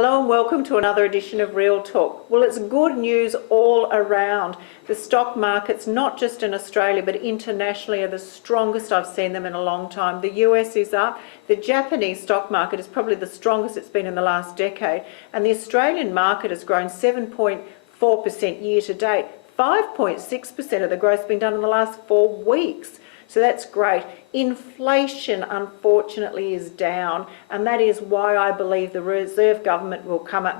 Hello and welcome to another edition of Real Talk. Well, it's good news all around. The stock markets, not just in Australia but internationally, are the strongest I've seen them in a long time. The US is up. The Japanese stock market is probably the strongest it's been in the last decade. And the Australian market has grown 7.4% year to date. 5.6% of the growth has been done in the last 4 weeks. So that's great. Inflation, unfortunately, is down, and that is why I believe the Reserve Bank will come out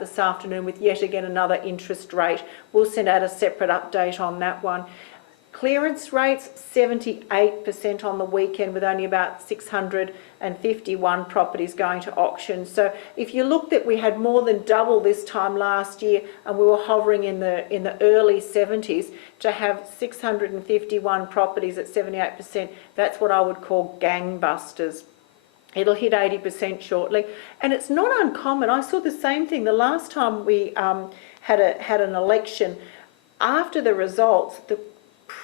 this afternoon with yet again another interest rate. We'll send out a separate update on that one. Clearance rates, 78% on the weekend, with only about 651 properties going to auction. So if you looked at, we had more than double this time last year, and we were hovering in the early 70s. To have 651 properties at 78%, that's what I would call gangbusters. It'll hit 80% shortly, and it's not uncommon. I saw the same thing the last time we had an election. After the results, the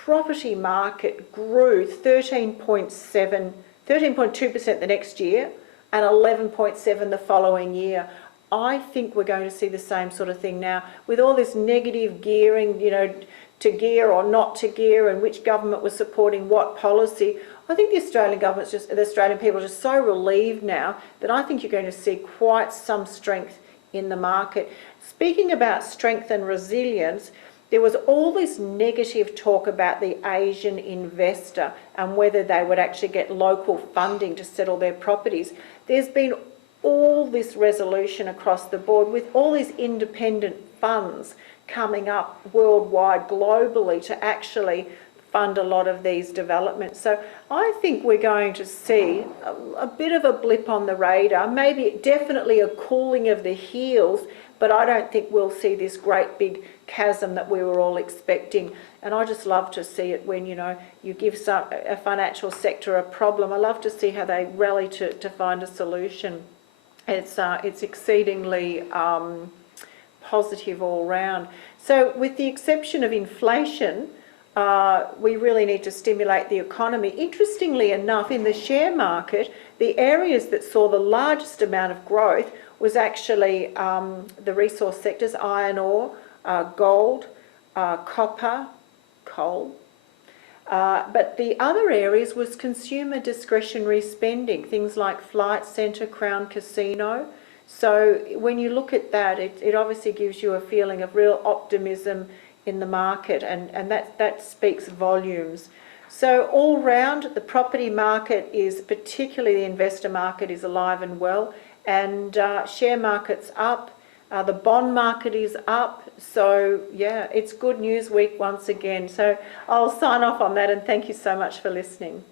property market grew 13.2% the next year and 11.7% the following year. I think we're going to see the same sort of thing now with all this negative gearing, to gear or not to gear, and which government was supporting what policy. I think the Australian people are just so relieved now that I think you're going to see quite some strength in the market. Speaking about strength and resilience, there was all this negative talk about the Asian investor and whether they would actually get local funding to settle their properties. There's been all this resolution across the board with all these independent funds coming up worldwide, globally, to actually fund a lot of these developments. So I think we're going to see a bit of a blip on the radar, definitely a cooling of the heels, but I don't think we'll see this great big chasm that we were all expecting. And I just love to see it when, you give a financial sector a problem. I love to see how they rally to find a solution. It's exceedingly positive all round. So with the exception of inflation, we really need to stimulate the economy. Interestingly enough, in the share market, the areas that saw the largest amount of growth was actually the resource sectors: iron ore, gold, copper, coal. But the other areas was consumer discretionary spending, things like Flight Centre, Crown Casino. So when you look at that, it obviously gives you a feeling of real optimism in the market, and that speaks volumes. So all round, the property market is, particularly the investor market, is alive and well, and share market's up. The bond market is up. So yeah, it's good news week once again. So I'll sign off on that, and thank you so much for listening.